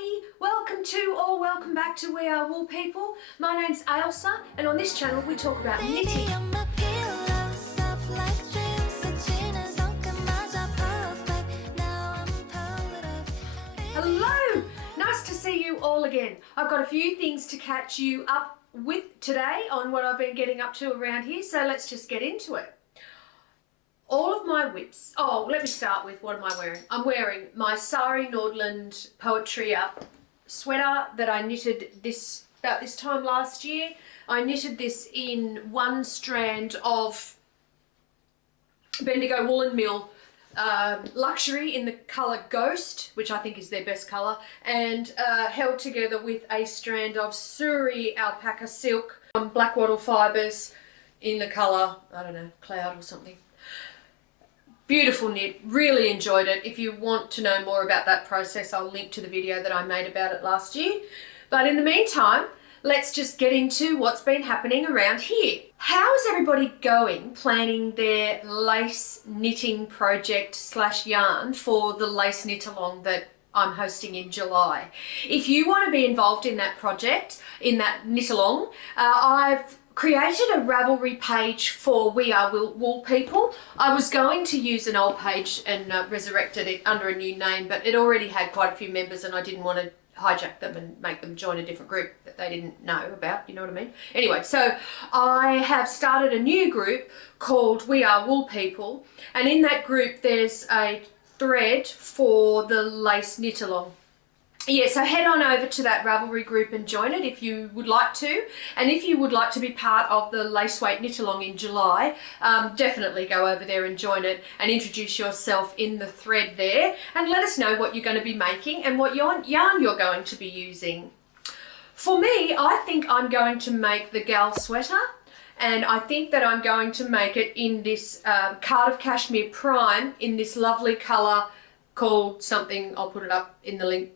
everybody, welcome back to We Are Wool People. My name's Ailsa and on this channel we talk about knitting. Hello, nice to see you all again. I've got a few things to catch you up with today on what I've been getting up to around here, so let's just get into it. All of my whips, let me start with what am I wearing? I'm wearing my Sari Nordland Poetry Up sweater that I knitted about this time last year. I knitted this in one strand of Bendigo Woolen Mill Luxury in the colour Ghost, which I think is their best colour, and held together with a strand of Suri alpaca silk on black wattle fibres in the colour, I don't know, Cloud or something. Beautiful knit, really enjoyed it. If you want to know more about that process, I'll link to the video that I made about it last year. But in the meantime, let's just get into what's been happening around here. How is everybody going planning their lace knitting project / yarn for the lace knit along that I'm hosting in July? If you want to be involved in that project, in that knit along, I've created a Ravelry page for We Are Wool People. I was going to use an old page and resurrected it under a new name, but it already had quite a few members and I didn't want to hijack them and make them join a different group that they didn't know about, you know what I mean? Anyway, so I have started a new group called We Are Wool People, and in that group there's a thread for the lace knit along. Yeah, so head on over to that Ravelry group and join it if you would like to. And if you would like to be part of the laceweight knit along in July, definitely go over there and join it and introduce yourself in the thread there and let us know what you're going to be making and what yarn you're going to be using. For me, I think I'm going to make the gal sweater, and I think that I'm going to make it in this Cardiff Cashmere Prime in this lovely colour called something. I'll put it up in the link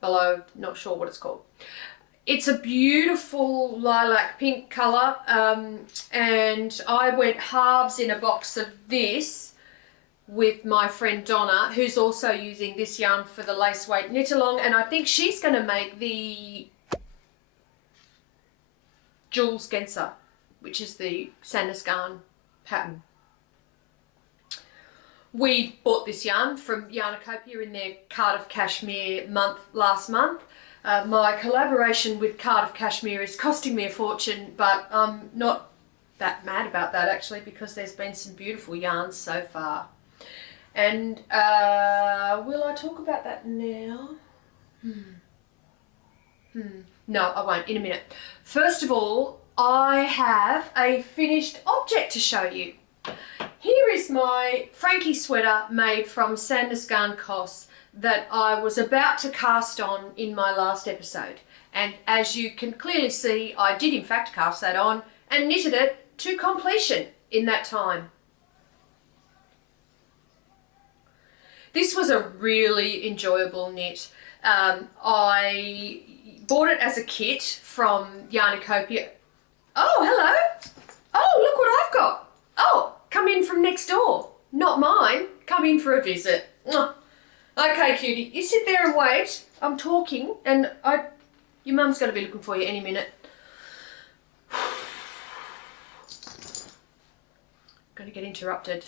below, not sure what it's called. It's a beautiful lilac pink colour, and I went halves in a box of this with my friend Donna, who's also using this yarn for the lace weight knit along, and I think she's going to make the Jules Genser, which is the Sandnes Garn pattern. We bought this yarn from Yarnacopia in their Cardiff Cashmere month last month. My collaboration with Cardiff Cashmere is costing me a fortune, but I'm not that mad about that actually, because there's been some beautiful yarns so far. And will I talk about that now? No, I won't, in a minute. First of all, I have a finished object to show you. Here is my Franky sweater made from Sandnes Garn and KOS that I was about to cast on in my last episode. And as you can clearly see, I did in fact cast that on and knitted it to completion in that time. This was a really enjoyable knit. I bought it as a kit from Yarnacopia. Oh, hello. Oh, look what I've got. Oh, come in from next door. Not mine. Come in for a visit. Okay, cutie. You sit there and wait. I'm talking and your mum's going to be looking for you any minute. Going to get interrupted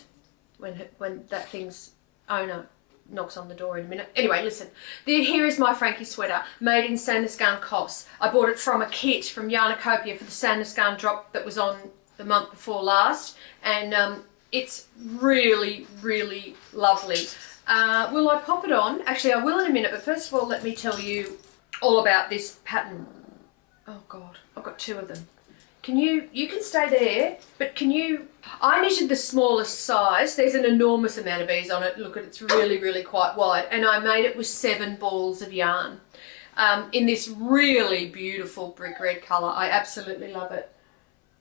when that thing's owner knocks on the door in a minute. Anyway, listen. Here is my Franky sweater made in Sandnes Garn and KOS. I bought it from a kit from Yarnacopia for the Sandnes Garn drop that was on the month before last, and it's really, really lovely. Will I pop it on? Actually, I will in a minute, but first of all, let me tell you all about this pattern. Oh God, I've got two of them. You can stay there, but I knitted the smallest size. There's an enormous amount of bees on it. Look, it's really, really quite wide, and I made it with 7 balls of yarn in this really beautiful brick red colour. I absolutely love it.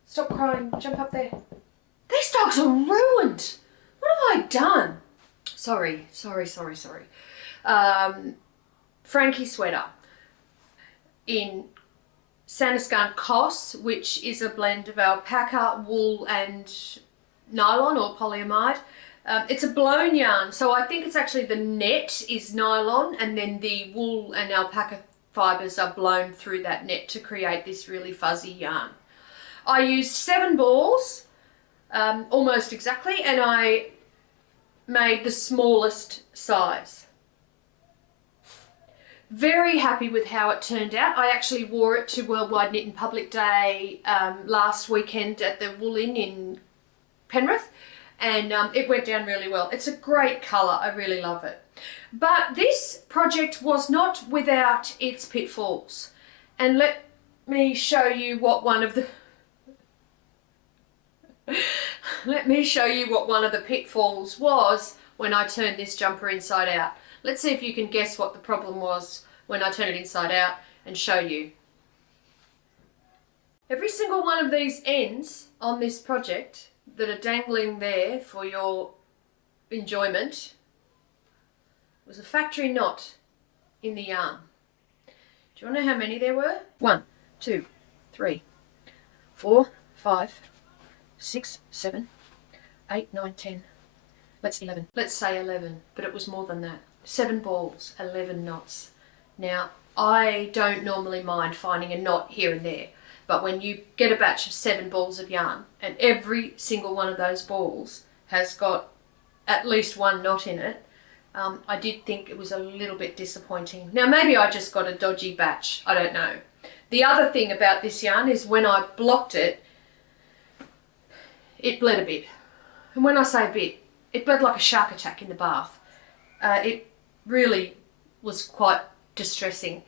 Stop crying, jump up there. These dogs are ruined. What have I done? Sorry. Franky sweater in Sandnes Garn KOS, which is a blend of alpaca, wool and nylon or polyamide. It's a blown yarn, so I think it's actually the net is nylon and then the wool and alpaca fibres are blown through that net to create this really fuzzy yarn. I used 7 balls, almost exactly, and I made the smallest size. Very happy with how it turned out. I actually wore it to Worldwide Knit and Public Day last weekend at the Woollen in Penrith, and it went down really well. It's a great colour, I really love it. But this project was not without its pitfalls, and let me show you what one of the pitfalls was when I turned this jumper inside out. Let's see if you can guess what the problem was when I turn it inside out and show you. Every single one of these ends on this project that are dangling there for your enjoyment was a factory knot in the yarn. Do you want to know how many there were? 1, 2, 3, 4, 5, 6, 7, 8, 9, 10. Let's 11. Let's say 11, but it was more than that. 7 balls, 11 knots. Now, I don't normally mind finding a knot here and there, but when you get a batch of 7 balls of yarn and every single one of those balls has got at least 1 knot in it, I did think it was a little bit disappointing. Now, maybe I just got a dodgy batch, I don't know. The other thing about this yarn is when I blocked it, it bled a bit. And when I say a bit, it bled like a shark attack in the bath. It really was quite distressing.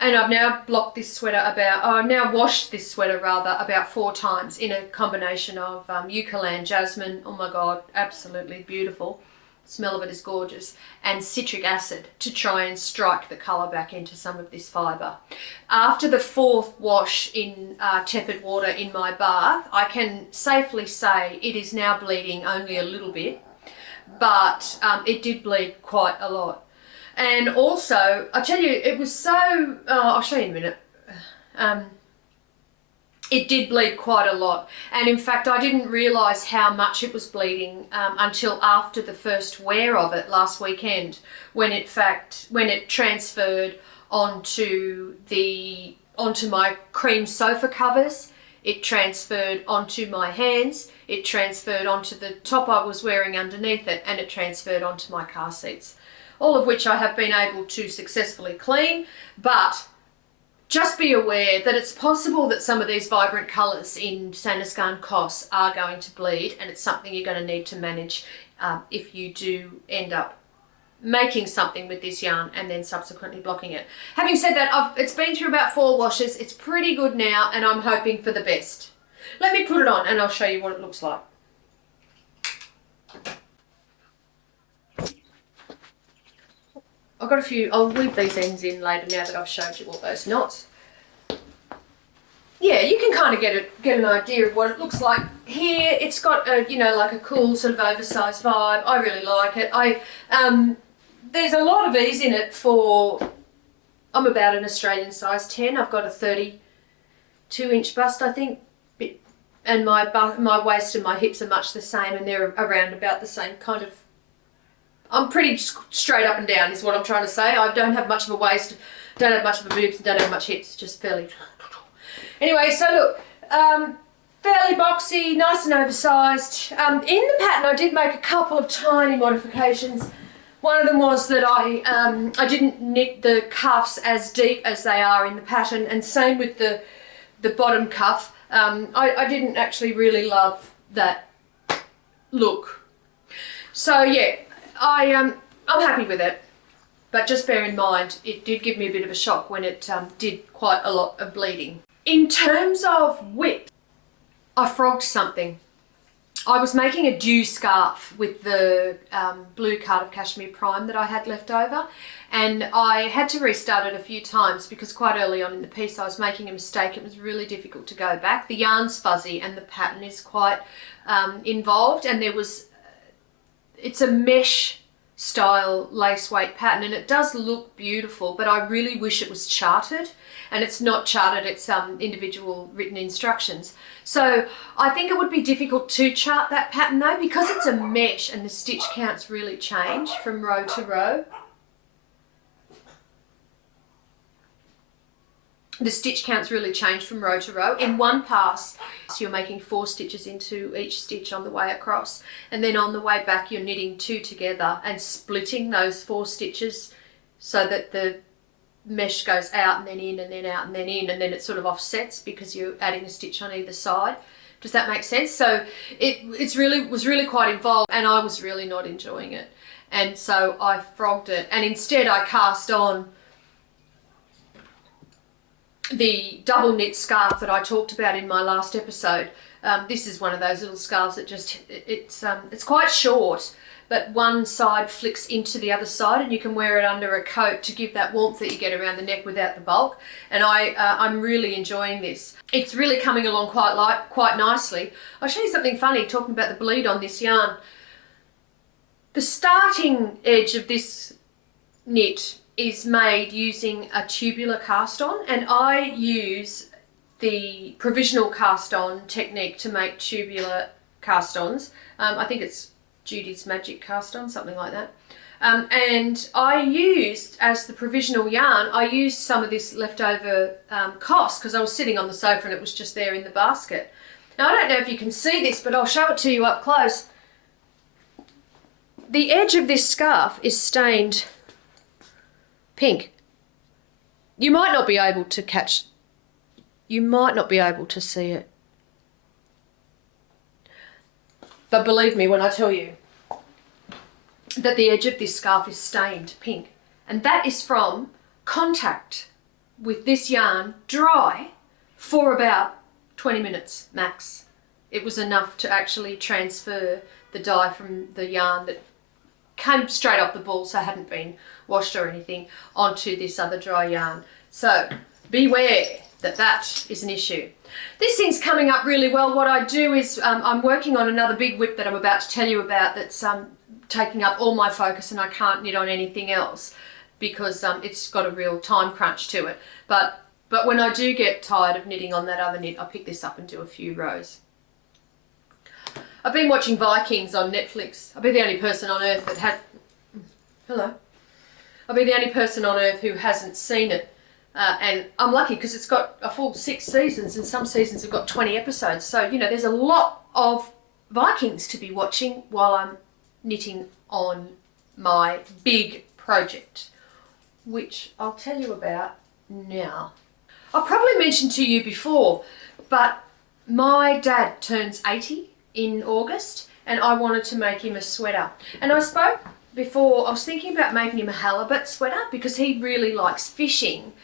And I've now blocked this sweater I've now washed this sweater rather about 4 times in a combination of Eucalyptus jasmine, oh my god, absolutely beautiful. The smell of it is gorgeous, and citric acid to try and strike the colour back into some of this fibre. After the 4th wash in tepid water in my bath, I can safely say it is now bleeding only a little bit, but it did bleed quite a lot. And also, I tell you, it was so, I'll show you in a minute, it did bleed quite a lot. And in fact, I didn't realise how much it was bleeding until after the first wear of it last weekend, when it transferred onto my cream sofa covers, it transferred onto my hands, it transferred onto the top I was wearing underneath it, and it transferred onto my car seats. All of which I have been able to successfully clean, but just be aware that it's possible that some of these vibrant colours in Sandnes Garn and KOS are going to bleed, and it's something you're going to need to manage if you do end up making something with this yarn and then subsequently blocking it. Having said that, it's been through about 4 washes, it's pretty good now, and I'm hoping for the best. Let me put it on and I'll show you what it looks like. I've got a few, I'll leave these ends in later now that I've showed you all those knots. Yeah, you can kind of get an idea of what it looks like. Here, it's got a, you know, like a cool sort of oversized vibe. I really like it. There's a lot of ease in it for, I'm about an Australian size 10. I've got a 32-inch bust, I think. And my waist and my hips are much the same, and they're around about the same kind of, I'm pretty straight up and down is what I'm trying to say. I don't have much of a waist, don't have much of a boobs, and don't have much hips, just fairly. Anyway, so look, fairly boxy, nice and oversized. In the pattern I did make a couple of tiny modifications. One of them was that I didn't knit the cuffs as deep as they are in the pattern, and same with the bottom cuff. I didn't actually really love that look. So yeah, I'm happy with it, but just bear in mind it did give me a bit of a shock when it did quite a lot of bleeding. In terms of width, I frogged something. I was making a dew scarf with the blue Cardiff Cashmere Prime that I had left over, and I had to restart it a few times because quite early on in the piece I was making a mistake. It was really difficult to go back. The yarn's fuzzy and the pattern is quite involved, and it's a mesh style lace weight pattern, and it does look beautiful, but I really wish it was charted, and it's not charted, it's individual written instructions. So I think it would be difficult to chart that pattern though, because it's a mesh and the stitch counts really change from row to row. The stitch counts really change from row to row. In one pass, so you're making 4 stitches into each stitch on the way across, and then on the way back you're knitting 2 together and splitting those 4 stitches so that the mesh goes out and then in and then out and then in, and then it sort of offsets because you're adding a stitch on either side. Does that make sense? So it was really quite involved, and I was really not enjoying it, and so I frogged it, and instead I cast on the double knit scarf that I talked about in my last episode. This is one of those little scarves that just, it's quite short, but one side flicks into the other side, and you can wear it under a coat to give that warmth that you get around the neck without the bulk. And I'm really enjoying this. It's really coming along quite nicely. I'll show you something funny talking about the bleed on this yarn. The starting edge of this knit is made using a tubular cast on, and I use the provisional cast on technique to make tubular cast ons. I think it's Judy's Magic cast on, something like that. And I used, as the provisional yarn, I used some of this leftover KOS because I was sitting on the sofa and it was just there in the basket. Now I don't know if you can see this, but I'll show it to you up close. The edge of this scarf is stained pink. You might not be able to see it. But believe me when I tell you that the edge of this scarf is stained pink. And that is from contact with this yarn dry for about 20 minutes max. It was enough to actually transfer the dye from the yarn that came straight off the ball, so hadn't been washed or anything, onto this other dry yarn. So beware that that is an issue. This thing's coming up really well. What I do is I'm working on another big whip that I'm about to tell you about that's taking up all my focus, and I can't knit on anything else because it's got a real time crunch to it. But when I do get tired of knitting on that other knit, I pick this up and do a few rows. I've been watching Vikings on Netflix. I'll be the only person on earth that had... Hello. I'll be the only person on earth who hasn't seen it. And I'm lucky because it's got a full 6 seasons, and some seasons have got 20 episodes. So, you know, there's a lot of Vikings to be watching while I'm knitting on my big project, which I'll tell you about now. I've probably mentioned to you before, but my dad turns 80 in August, and I wanted to make him a sweater. And I spoke before, I was thinking about making him a halibut sweater because he really likes fishing.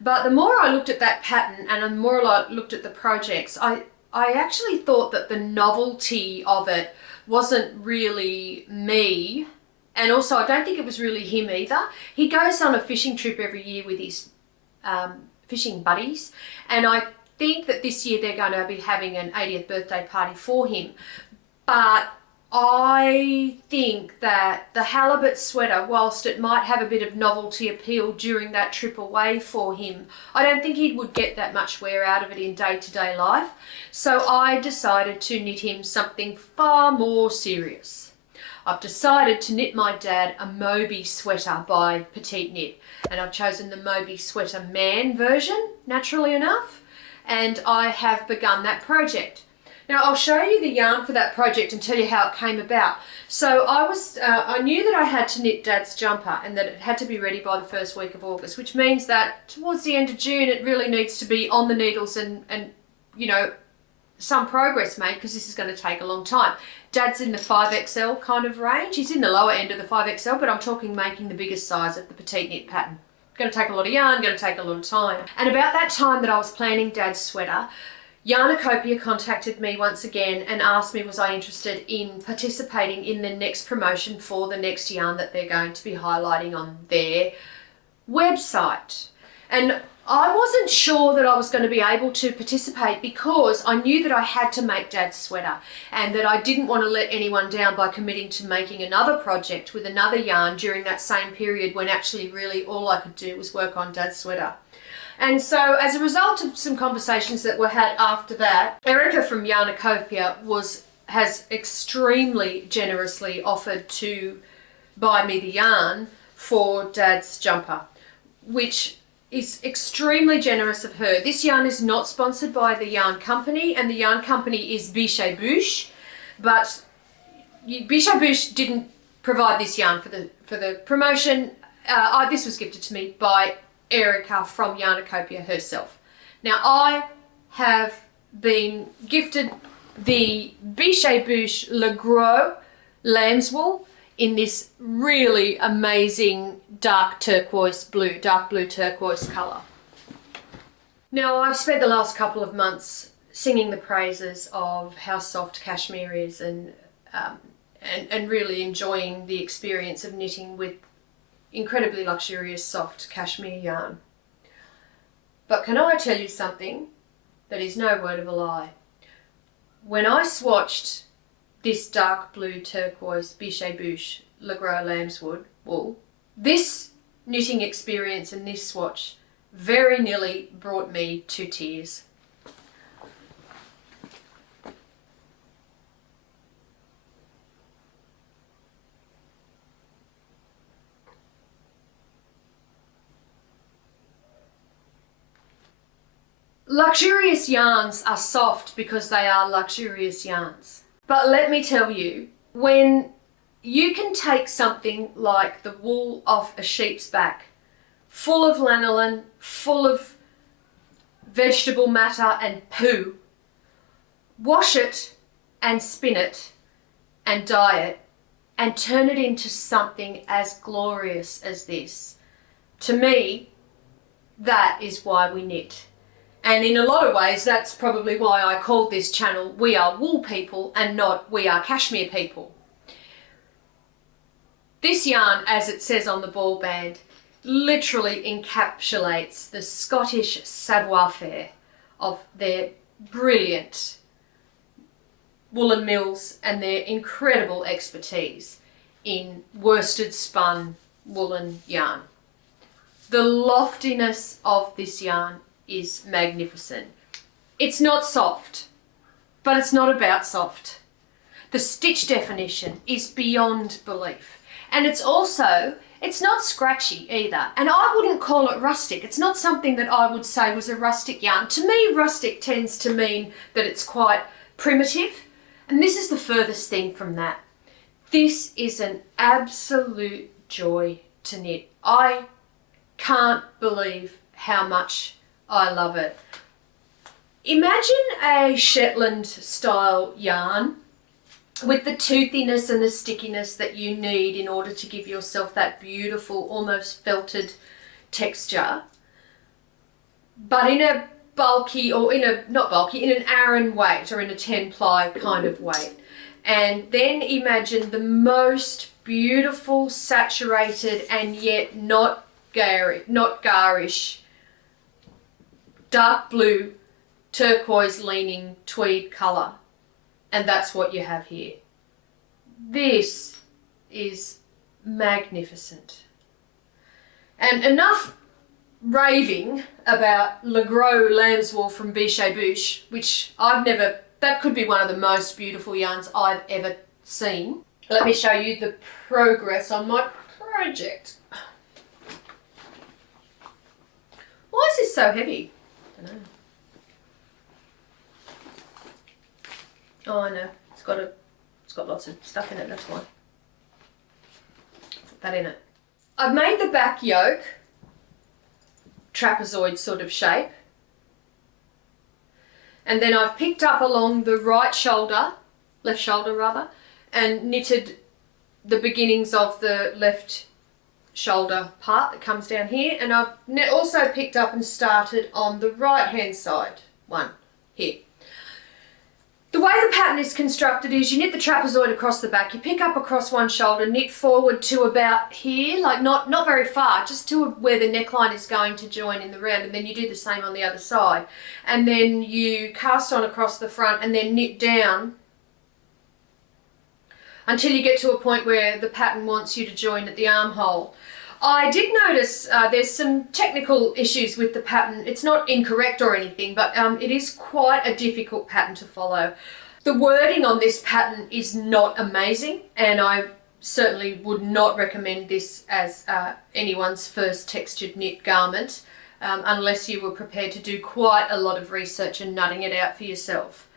But the more I looked at that pattern and the more I looked at the projects, I actually thought that the novelty of it wasn't really me. And also I don't think it was really him either. He goes on a fishing trip every year with his fishing buddies, and I think that this year they're going to be having an 80th birthday party for him. But I think that the halibut sweater, whilst it might have a bit of novelty appeal during that trip away for him, I don't think he would get that much wear out of it in day-to-day life. So I decided to knit him something far more serious. I've decided to knit my dad a Moby sweater by Petite Knit, and I've chosen the Moby sweater man version, naturally enough, and I have begun that project. Now I'll show you the yarn for that project and tell you how it came about. So I knew that I had to knit Dad's jumper and that it had to be ready by the first week of August, which means that towards the end of June it really needs to be on the needles and you know, some progress made, because this is going to take a long time. Dad's in the 5XL kind of range. He's in the lower end of the 5XL, but I'm talking making the biggest size of the Petite Knit pattern. Going to take a lot of yarn, going to take a lot of time. And about that time that I was planning Dad's sweater, Yarnacopia contacted me once again and asked me was I interested in participating in the next promotion for the next yarn that they're going to be highlighting on their website. And I wasn't sure that I was going to be able to participate because I knew that I had to make Dad's sweater and that I didn't want to let anyone down by committing to making another project with another yarn during that same period when actually really all I could do was work on Dad's sweater. And so as a result of some conversations that were had after that, Erica from Yarnacopia has extremely generously offered to buy me the yarn for Dad's jumper, which is extremely generous of her. This yarn is not sponsored by the yarn company, and the yarn company is Buches, but Buches didn't provide this yarn for the promotion. This was gifted to me by Erica from Yarnacopia herself. Now I have been gifted the Buches Le Gros lamb's wool in this really amazing dark blue turquoise colour. Now I've spent the last couple of months singing the praises of how soft cashmere is and really enjoying the experience of knitting with incredibly luxurious soft cashmere yarn. But can I tell you something that is no word of a lie? When I swatched this dark blue turquoise Buches Le Gros lamb's wool, this knitting experience and this swatch very nearly brought me to tears. Luxurious yarns are soft because they are luxurious yarns. But let me tell you, when you can take something like the wool off a sheep's back, full of lanolin, full of vegetable matter and poo, wash it and spin it and dye it and turn it into something as glorious as this, to me, that is why we knit. And in a lot of ways, that's probably why I called this channel We Are Wool People and not We Are Cashmere People. This yarn, as it says on the ball band, literally encapsulates the Scottish savoir-faire of their brilliant woolen mills and their incredible expertise in worsted spun woolen yarn. The loftiness of this yarn is magnificent. It's not soft, but it's not about soft. The stitch definition is beyond belief. And it's not scratchy either. And I wouldn't call it rustic. It's not something that I would say was a rustic yarn. To me, rustic tends to mean that it's quite primitive. And this is the furthest thing from that. This is an absolute joy to knit. I can't believe how much I love it. Imagine a Shetland style yarn with the toothiness and the stickiness that you need in order to give yourself that beautiful, almost felted texture, but in a bulky, or in an Aran weight or in a 10 ply kind of weight. And then imagine the most beautiful, saturated and yet not garish, dark blue, turquoise leaning tweed colour. And that's what you have here. This is magnificent. And enough raving about Le Gros lamb's wool from Buches, which that could be one of the most beautiful yarns I've ever seen. Let me show you the progress on my project. Why is this so heavy? I don't know. Oh, I know. It's got lots of stuff in it, that's why. Put that in it. I've made the back yoke trapezoid sort of shape. And then I've picked up along the left shoulder rather, and knitted the beginnings of the left shoulder part that comes down here. And I've also picked up and started on the right hand side one here. The way the pattern is constructed is you knit the trapezoid across the back, you pick up across one shoulder, knit forward to about here, like not very far, just to where the neckline is going to join in the round, and then you do the same on the other side. And then you cast on across the front and then knit down until you get to a point where the pattern wants you to join at the armhole. I did notice there's some technical issues with the pattern. It's not incorrect or anything, but it is quite a difficult pattern to follow. The wording on this pattern is not amazing, and I certainly would not recommend this as anyone's first textured knit garment unless you were prepared to do quite a lot of research and nutting it out for yourself.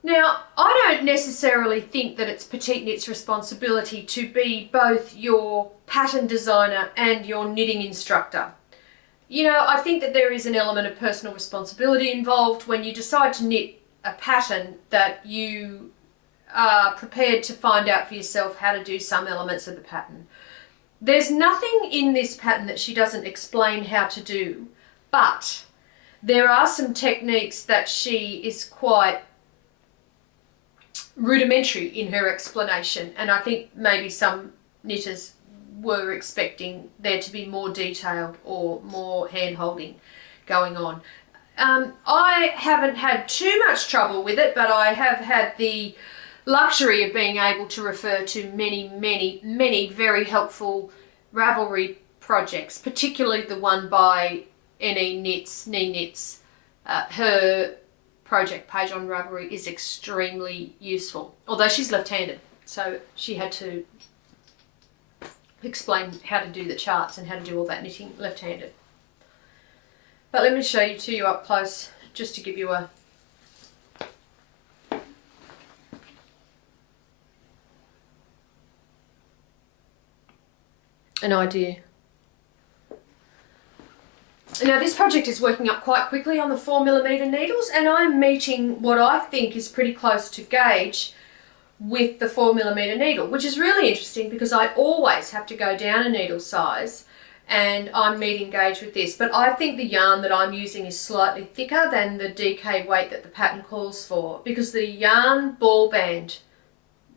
Now, I don't necessarily think that it's Petite Knit's responsibility to be both your pattern designer and your knitting instructor. You know, I think that there is an element of personal responsibility involved when you decide to knit a pattern, that you are prepared to find out for yourself how to do some elements of the pattern. There's nothing in this pattern that she doesn't explain how to do, but there are some techniques that she is quite rudimentary in her explanation, and I think maybe some knitters were expecting there to be more detailed or more hand-holding going on. I haven't had too much trouble with it, but I have had the luxury of being able to refer to many very helpful Ravelry projects, particularly the one by Nee Knits. Her project page on Ravelry is extremely useful, although she's left-handed, so she had to explain how to do the charts and how to do all that knitting left-handed. But let me show you to you up close, just to give you an idea. Now, this project is working up quite quickly on the 4mm needles, and I'm meeting what I think is pretty close to gauge with the 4mm needle, which is really interesting because I always have to go down a needle size, and I'm meeting gauge with this. But I think the yarn that I'm using is slightly thicker than the DK weight that the pattern calls for, because the yarn ball band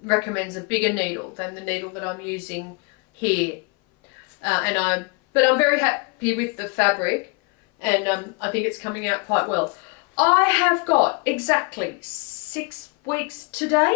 recommends a bigger needle than the needle that I'm using here. But I'm very happy with the fabric, and I think it's coming out quite well. I have got exactly 6 weeks today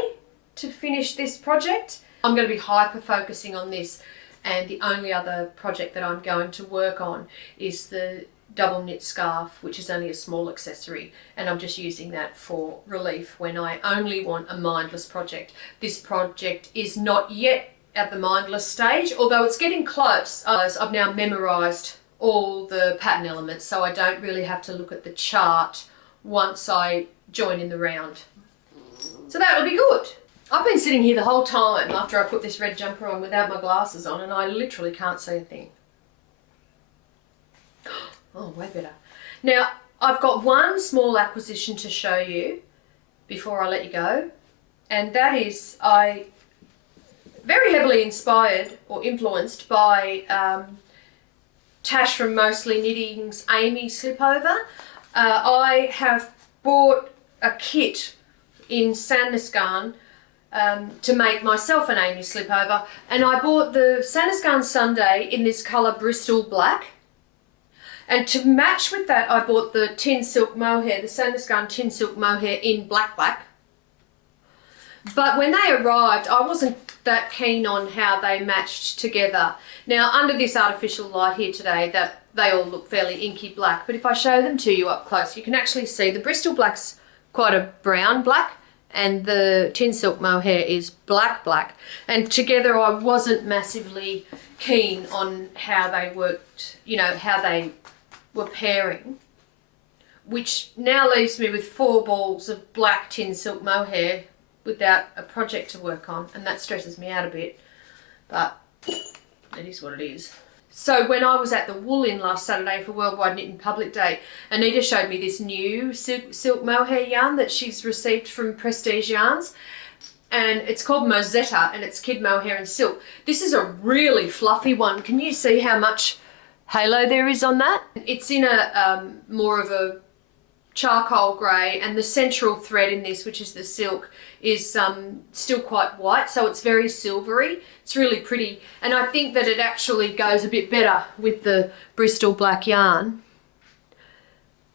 to finish this project. I'm going to be hyper focusing on this, and the only other project that I'm going to work on is the double knit scarf, which is only a small accessory, and I'm just using that for relief when I only want a mindless project. This project is not yet at the mindless stage, although it's getting close. I've now memorized all the pattern elements, so I don't really have to look at the chart once I join in the round. So that'll be good. I've been sitting here the whole time after I put this red jumper on without my glasses on, and I literally can't see a thing. Oh, way better. Now, I've got one small acquisition to show you before I let you go, and that is very heavily inspired or influenced by Tash from Mostly Knitting's Amy Slipover. I have bought a kit in Sandnes Garn to make myself an Amy Slipover, and I bought the Sandnes Garn Sunday in this colour Bristol Black, and to match with that I bought the Tin Silk Mohair, the Sandnes Garn Tin Silk Mohair in black. But when they arrived, I wasn't that keen on how they matched together. Now, under this artificial light here today, that they all look fairly inky black, but if I show them to you up close, you can actually see the Bristol Black's quite a brown black, and the Tin Silk Mohair is black. And together I wasn't massively keen on how they worked, you know, how they were pairing, which now leaves me with 4 balls of black Tin Silk Mohair without a project to work on, and that stresses me out a bit, but it is what it is. So when I was at the Woollen last Saturday for Worldwide Knit in Public Day, Anita showed me this new silk mohair yarn that she's received from Prestige Yarns, and it's called Mozetta, and it's kid mohair and silk. This is a really fluffy one. Can you see how much halo there is on that? It's in a more of a charcoal grey, and the central thread in this, which is the silk, is still quite white, so it's very silvery. It's really pretty, and I think that it actually goes a bit better with the Bristol black yarn.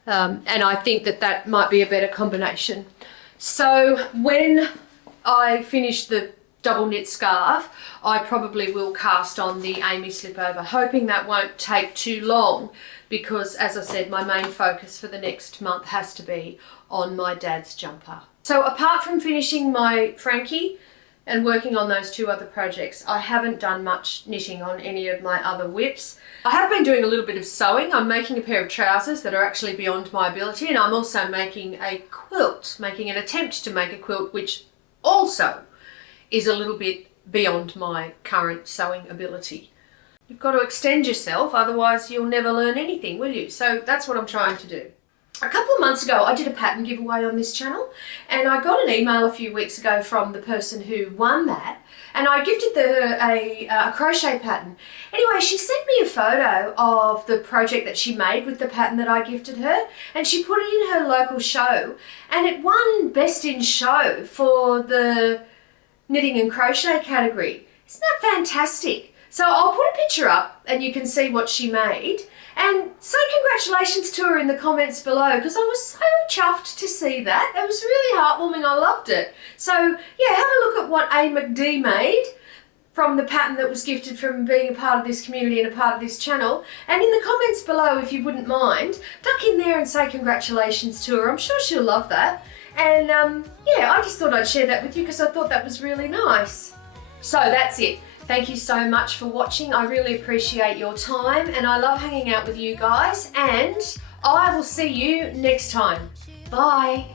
And I think that that might be a better combination. So when I finish the double knit scarf, I probably will cast on the Amy Slipover, hoping that won't take too long, because as I said, my main focus for the next month has to be on my dad's jumper. So apart from finishing my Franky and working on those two other projects, I haven't done much knitting on any of my other whips. I have been doing a little bit of sewing. I'm making a pair of trousers that are actually beyond my ability, and I'm also making a quilt, making an attempt to make a quilt, which also is a little bit beyond my current sewing ability. You've got to extend yourself, otherwise you'll never learn anything, will you? So that's what I'm trying to do. A couple of months ago, I did a pattern giveaway on this channel, and I got an email a few weeks ago from the person who won that, and I gifted her a crochet pattern. Anyway, she sent me a photo of the project that she made with the pattern that I gifted her, and she put it in her local show, and it won Best in Show for the knitting and crochet category. Isn't that fantastic? So I'll put a picture up and you can see what she made. And say congratulations to her in the comments below, because I was so chuffed to see that. It was really heartwarming. I loved it. So yeah, have a look at what A McD made from the pattern that was gifted from being a part of this community and a part of this channel. And in the comments below, if you wouldn't mind, duck in there and say congratulations to her. I'm sure she'll love that. And yeah, I just thought I'd share that with you because I thought that was really nice. So that's it. Thank you so much for watching. I really appreciate your time, and I love hanging out with you guys, and I will see you next time. Bye.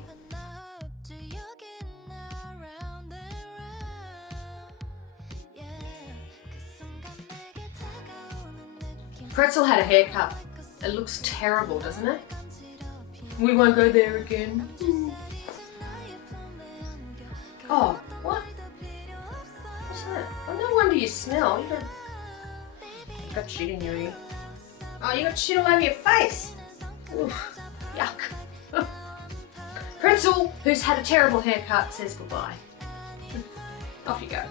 Pretzel had a haircut. It looks terrible, doesn't it? We won't go there again. Oh, what? What's that? Oh, no wonder you smell. You got shit in your ear. Oh, you got shit all over your face. Oof, yuck. Pretzel, who's had a terrible haircut, says goodbye. Off you go.